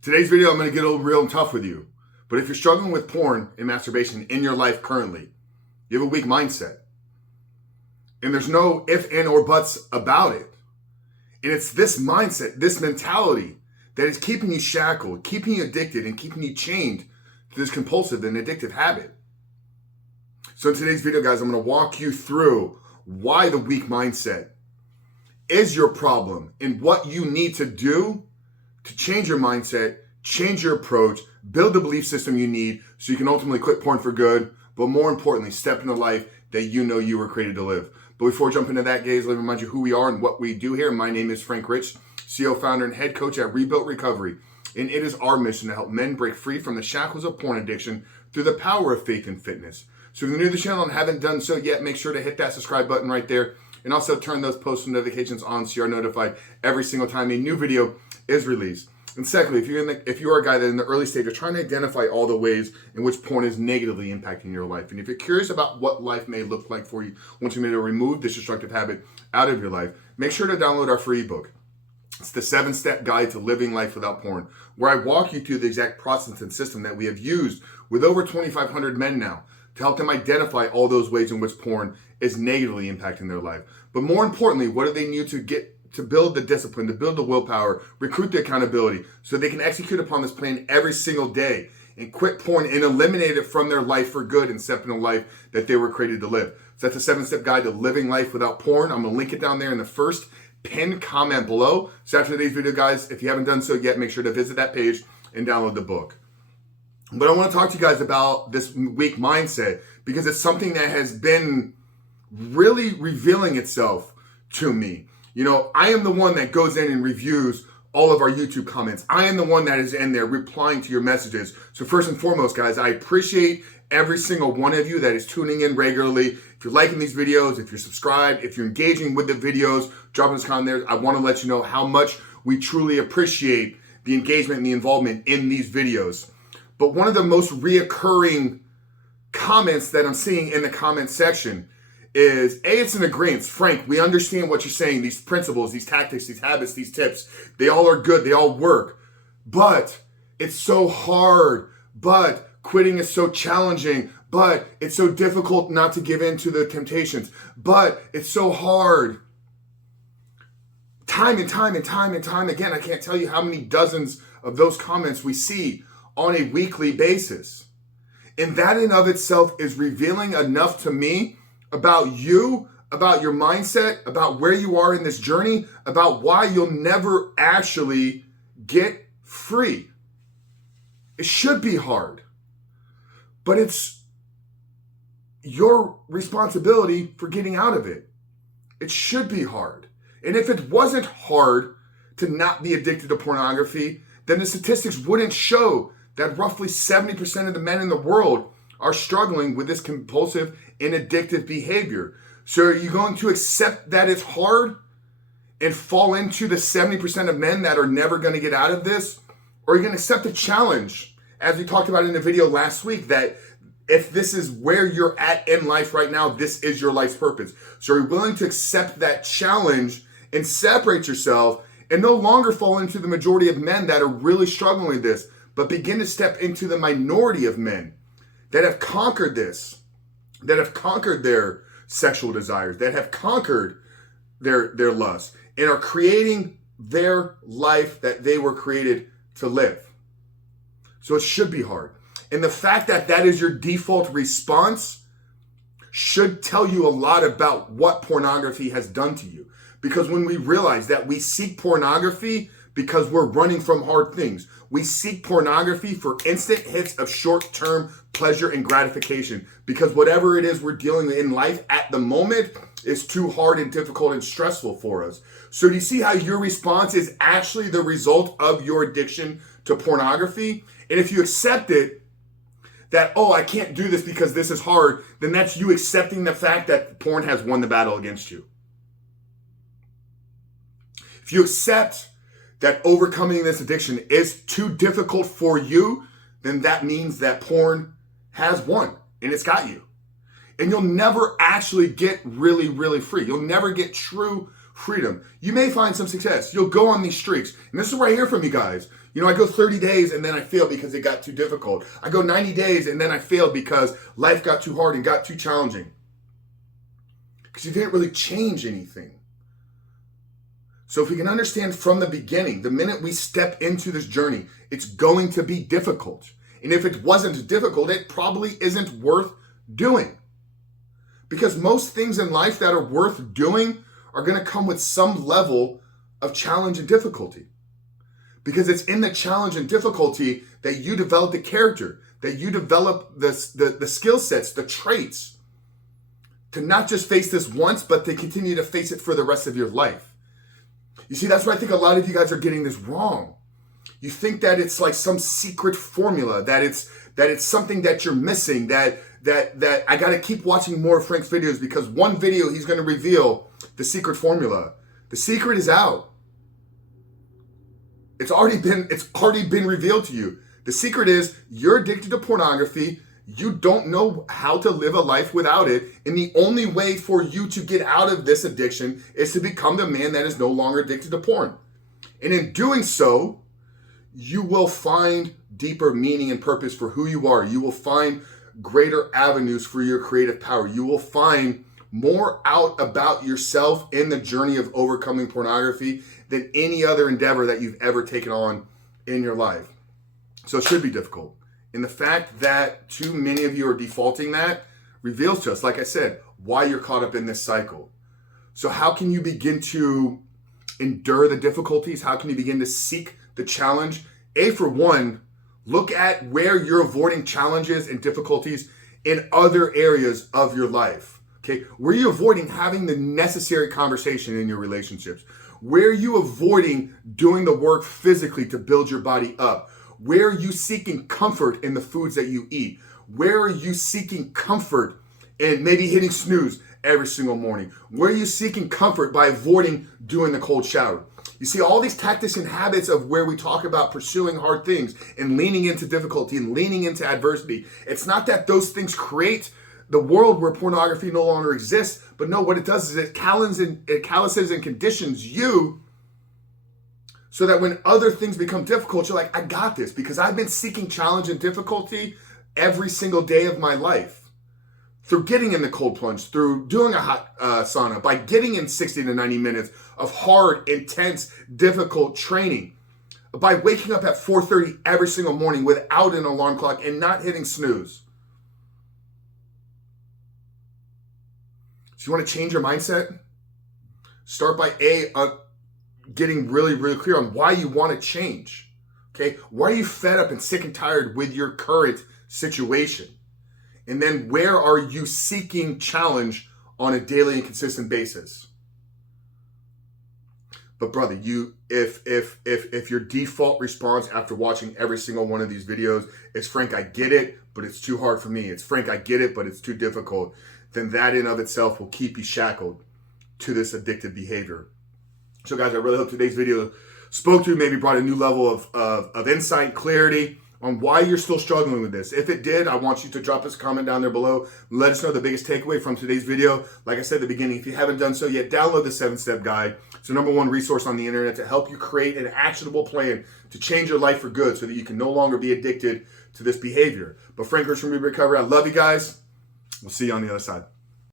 Today's video, I'm going to get a little real and tough with you. But if you're struggling with porn and masturbation in your life currently, you have a weak mindset. And there's no if, and, or buts about it. And it's this mindset, this mentality that is keeping you shackled, keeping you addicted, and keeping you chained to this compulsive and addictive habit. So in today's video, guys, I'm going to walk you through why the weak mindset is your problem and what you need to do to change your mindset, change your approach, build the belief system you need so you can ultimately quit porn for good, but more importantly, step into a life that you know you were created to live. But before we jump into that, guys, let me remind you who we are and what we do here. My name is Frank Rich, CEO, founder, and head coach at Rebuilt Recovery. And it is our mission to help men break free from the shackles of porn addiction through the power of faith and fitness. So if you're new to the channel and haven't done so yet, make sure to hit that subscribe button right there. And also turn those post notifications on so you are notified every single time a new video is released. And secondly, if you are a guy that in the early stage are trying to identify all the ways in which porn is negatively impacting your life, and if you're curious about what life may look like for you once you're able to remove this destructive habit out of your life, make sure to download our free ebook. It's the 7-step guide to living life without porn, where I walk you through the exact process and system that we have used with over 2,500 men now to help them identify all those ways in which porn is negatively impacting their life. But more importantly, what do they need to build the discipline, to build the willpower, recruit the accountability, so they can execute upon this plan every single day and quit porn and eliminate it from their life for good and step into a life that they were created to live. So that's a 7-step guide to living life without porn. I'm going to link it down there in the first pinned comment below. So after today's video, guys, if you haven't done so yet, make sure to visit that page and download the book. But I want to talk to you guys about this weak mindset because it's something that has been really revealing itself to me. You know, I am the one that goes in and reviews all of our YouTube comments. I am the one that is in there replying to your messages. So first and foremost, guys, I appreciate every single one of you that is tuning in regularly. If you're liking these videos, if you're subscribed, if you're engaging with the videos, dropping this comment there, I want to let you know how much we truly appreciate the engagement and the involvement in these videos. But one of the most reoccurring comments that I'm seeing in the comment section is, it's an agreement. Frank, we understand what you're saying. These principles, these tactics, these habits, these tips, they all are good. They all work. But it's so hard. But quitting is so challenging. But it's so difficult not to give in to the temptations. But it's so hard. Time and time and time and time again, I can't tell you how many dozens of those comments we see on a weekly basis. And that in of itself is revealing enough to me about you, about your mindset, about where you are in this journey, about why you'll never actually get free. It should be hard, but it's your responsibility for getting out of it. It should be hard. And if it wasn't hard to not be addicted to pornography, then the statistics wouldn't show that roughly 70% of the men in the world are struggling with this compulsive and addictive behavior. So are you going to accept that it's hard and fall into the 70% of men that are never going to get out of this? Or are you going to accept the challenge, as we talked about in the video last week, that if this is where you're at in life right now, this is your life's purpose. So are you willing to accept that challenge and separate yourself and no longer fall into the majority of men that are really struggling with this, but begin to step into the minority of men that have conquered this, that have conquered their sexual desires, that have conquered their lust, and are creating their life that they were created to live. So it should be hard. And the fact that that is your default response should tell you a lot about what pornography has done to you. Because when we realize that we seek pornography because we're running from hard things, we seek pornography for instant hits of short-term pleasure and gratification because whatever it is we're dealing with in life at the moment is too hard and difficult and stressful for us. So do you see how your response is actually the result of your addiction to pornography? And if you accept it, that, oh, I can't do this because this is hard, then that's you accepting the fact that porn has won the battle against you. If you accept that overcoming this addiction is too difficult for you, then that means that porn has won and it's got you. And you'll never actually get really, really free. You'll never get true freedom. You may find some success. You'll go on these streaks. And this is where I hear from you guys. You know, I go 30 days and then I fail because it got too difficult. I go 90 days and then I failed because life got too hard and got too challenging. Because you didn't really change anything. So if we can understand from the beginning, the minute we step into this journey, it's going to be difficult. And if it wasn't difficult, it probably isn't worth doing. Because most things in life that are worth doing are going to come with some level of challenge and difficulty. Because it's in the challenge and difficulty that you develop the character, that you develop the skill sets, the traits, to not just face this once, but to continue to face it for the rest of your life. You see, that's why I think a lot of you guys are getting this wrong. You think that it's like some secret formula, that it's something that you're missing, that I got to keep watching more of Frank's videos because one video he's going to reveal the secret formula. The secret is out. It's already been revealed to you. The secret is you're addicted to pornography. You don't know how to live a life without it. And the only way for you to get out of this addiction is to become the man that is no longer addicted to porn. And in doing so, you will find deeper meaning and purpose for who you are. You will find greater avenues for your creative power. You will find more out about yourself in the journey of overcoming pornography than any other endeavor that you've ever taken on in your life. So it should be difficult. And the fact that too many of you are defaulting that reveals to us, like I said, why you're caught up in this cycle. So how can you begin to endure the difficulties? How can you begin to seek the challenge? For one, look at where you're avoiding challenges and difficulties in other areas of your life. Okay, where are you avoiding having the necessary conversation in your relationships? Where are you avoiding doing the work physically to build your body up? Where are you seeking comfort in the foods that you eat? Where are you seeking comfort in maybe hitting snooze every single morning? Where are you seeking comfort by avoiding doing the cold shower? You see, all these tactics and habits of where we talk about pursuing hard things and leaning into difficulty and leaning into adversity. It's not that those things create the world where pornography no longer exists, but no, what it does is it calluses and conditions you so that when other things become difficult, you're like, I got this because I've been seeking challenge and difficulty every single day of my life. Through getting in the cold plunge, through doing a hot sauna, by getting in 60 to 90 minutes of hard, intense, difficult training, by waking up at 4:30 every single morning without an alarm clock and not hitting snooze. So you want to change your mindset? Start by getting really, really clear on why you want to change. Okay, why are you fed up and sick and tired with your current situation? And then where are you seeking challenge on a daily and consistent basis? But brother, if your default response after watching every single one of these videos is, Frank, I get it, but it's too hard for me. It's, Frank, I get it, but it's too difficult. Then that in of itself will keep you shackled to this addictive behavior. So guys, I really hope today's video spoke to you, maybe brought a new level of insight, clarity on why you're still struggling with this. If it did, I want you to drop us a comment down there below. Let us know the biggest takeaway from today's video. Like I said at the beginning, if you haven't done so yet, download the 7-step guide. It's the #1 resource on the internet to help you create an actionable plan to change your life for good so that you can no longer be addicted to this behavior. But Frank Rich from Recovery, I love you guys. We'll see you on the other side.